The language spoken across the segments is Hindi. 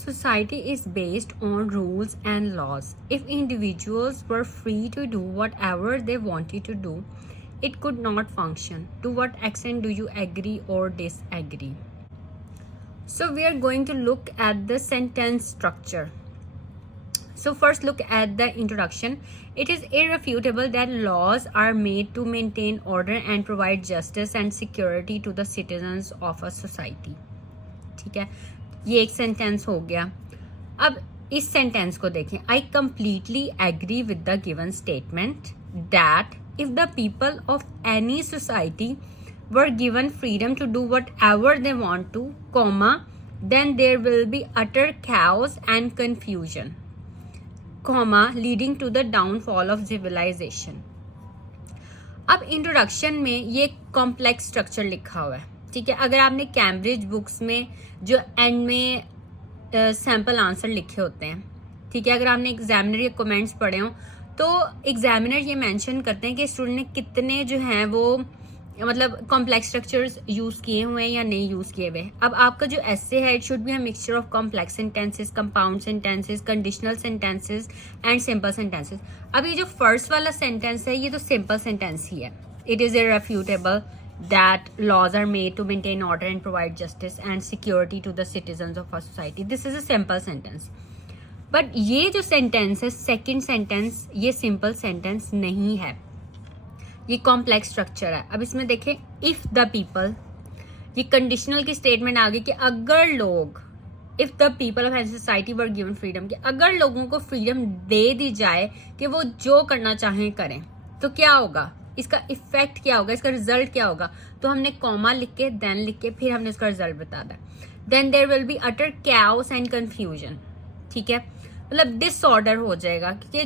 Society is based on rules and laws. If individuals were free to do whatever they wanted to do, it could not function. To what extent do you agree or disagree? So we are going to look at the sentence structure. So first look at the introduction. It is irrefutable that laws are made to maintain order and provide justice and security to the citizens of a society. ठीक है, ये एक सेंटेंस हो गया. अब इस सेंटेंस को देखें. I completely agree with the given statement that if the people of any society were given freedom to do whatever they want to, comma, then there will be utter chaos and confusion, comma, leading to the downfall of civilization. अब इंट्रोडक्शन में ये कॉम्प्लेक्स स्ट्रक्चर लिखा हुआ है. ठीक है, अगर आपने कैम्ब्रिज बुक्स में जो एंड में सैम्पल आंसर लिखे होते हैं, ठीक है, अगर आपने एग्जामिनर के कमेंट्स पढ़े हो तो एग्जामिनर ये मेंशन करते हैं कि स्टूडेंट ने कितने जो हैं वो मतलब कॉम्प्लेक्स स्ट्रक्चर्स यूज किए हुए हैं या नहीं यूज किए हुए. अब आपका जो एसे है, it should be a mixture of complex sentences, compound sentences, conditional sentences and simple sentences. अब ये जो फर्स्ट वाला सेंटेंस है ये तो सिंपल सेंटेंस ही है. It is irrefutable that laws are made to maintain order and provide justice and security to the citizens of a society. This is a simple sentence. But ये जो sentence है, second sentence, ये simple sentence नहीं है, ये complex structure है. अब इसमें देखें, if the people, ये conditional की statement आ गई कि अगर लोग, if the people of any society were given freedom, कि अगर लोगों को freedom दे दी जाए कि वो जो करना चाहें करें, तो क्या होगा, इसका इफेक्ट क्या होगा, इसका रिजल्ट क्या होगा. तो हमने कॉमा लिख के, देन लिख के, फिर हमने इसका रिजल्ट बता दिया. Then there will be utter chaos and confusion. ठीक है, मतलब डिसऑर्डर हो जाएगा क्योंकि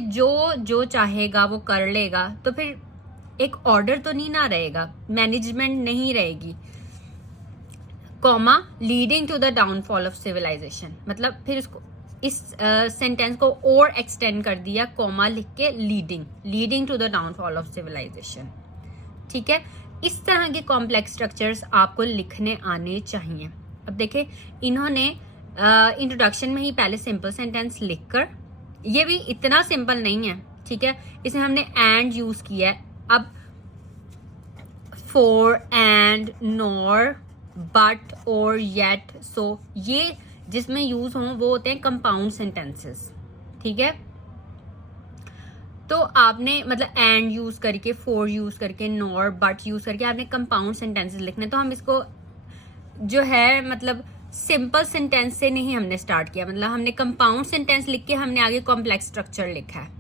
जो चाहेगा वो कर लेगा, तो फिर एक ऑर्डर तो नहीं ना रहेगा, मैनेजमेंट नहीं रहेगी. Comma, leading to the downfall of civilisation, मतलब फिर इसको इस सेंटेंस को और एक्सटेंड कर दिया, कॉमा लिख के, leading to the downfall of civilisation. ठीक है, इस तरह के कॉम्प्लेक्स स्ट्रक्चर्स आपको लिखने आने चाहिए. अब देखें, इन्होंने इंट्रोडक्शन में ही पहले सिंपल सेंटेंस लिखकर, ये भी इतना सिंपल नहीं है. ठीक है, इसमें हमने एंड यूज किया है. अब फॉर, एंड, नॉर, बट, और, येट, सो, ये जिसमें यूज हों वो होते हैं कंपाउंड सेंटेंसेस. ठीक है, तो आपने मतलब एंड यूज करके, फॉर यूज करके, नॉर, बट यूज करके आपने कंपाउंड सेंटेंसेस लिखने. तो हम इसको जो है मतलब सिंपल सेंटेंस से नहीं हमने स्टार्ट किया, मतलब हमने कंपाउंड सेंटेंस लिख के हमने आगे कॉम्प्लेक्स स्ट्रक्चर लिखा है.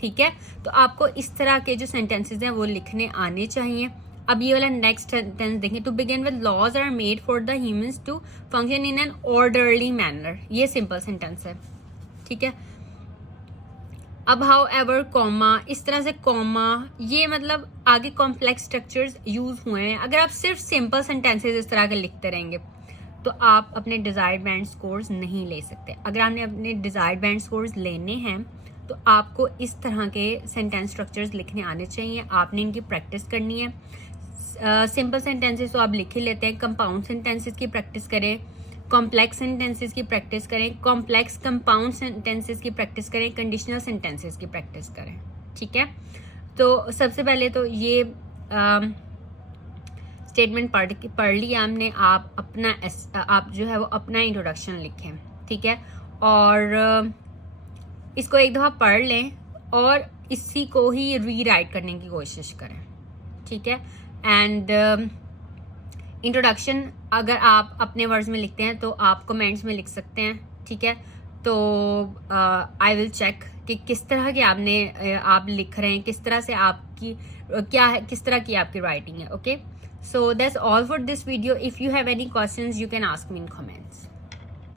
ठीक है, तो आपको इस तरह के जो सेंटेंसेस हैं वो लिखने आने चाहिए. अब ये वाला नेक्स्ट सेंटेंस देखें, to begin with laws are made for the humans to function in an orderly manner. ये सिंपल सेंटेंस है. ठीक है, अब हाउ एवर, कॉमा, इस तरह से कॉमा, ये मतलब आगे कॉम्प्लेक्स स्ट्रक्चर्स यूज हुए हैं. अगर आप सिर्फ सिंपल सेंटेंसेस इस तरह के लिखते रहेंगे तो आप अपने डिजायर्ड बैंड स्कोर्स नहीं ले सकते. अगर आपने अपने डिजायर्ड बैंड स्कोर्स लेने हैं तो आपको इस तरह के सेंटेंस स्ट्रक्चर्स लिखने आने चाहिए. आपने इनकी प्रैक्टिस करनी है. सिंपल सेंटेंसेस तो आप लिख ही लेते हैं, कंपाउंड सेंटेंसेस की प्रैक्टिस करें, कॉम्प्लेक्स सेंटेंसेस की प्रैक्टिस करें, कॉम्प्लेक्स कंपाउंड सेंटेंसेस की प्रैक्टिस करें, कंडीशनल सेंटेंसेस की प्रैक्टिस करें. ठीक है, तो सबसे पहले तो ये स्टेटमेंट पढ़ लिया हमने. आप जो है वो अपना इंट्रोडक्शन लिखें. ठीक है, और इसको एक दफ़ा पढ़ लें और इसी को ही रीराइट करने की कोशिश करें. ठीक है, एंड इंट्रोडक्शन अगर आप अपने वर्ड्स में लिखते हैं तो आप कमेंट्स में लिख सकते हैं. ठीक है, तो आई विल चेक कि किस तरह के आप लिख रहे हैं, किस तरह से आपकी क्या है, किस तरह की आपकी राइटिंग है. Okay, so that's all for this video. If you have any questions you can ask me in comments.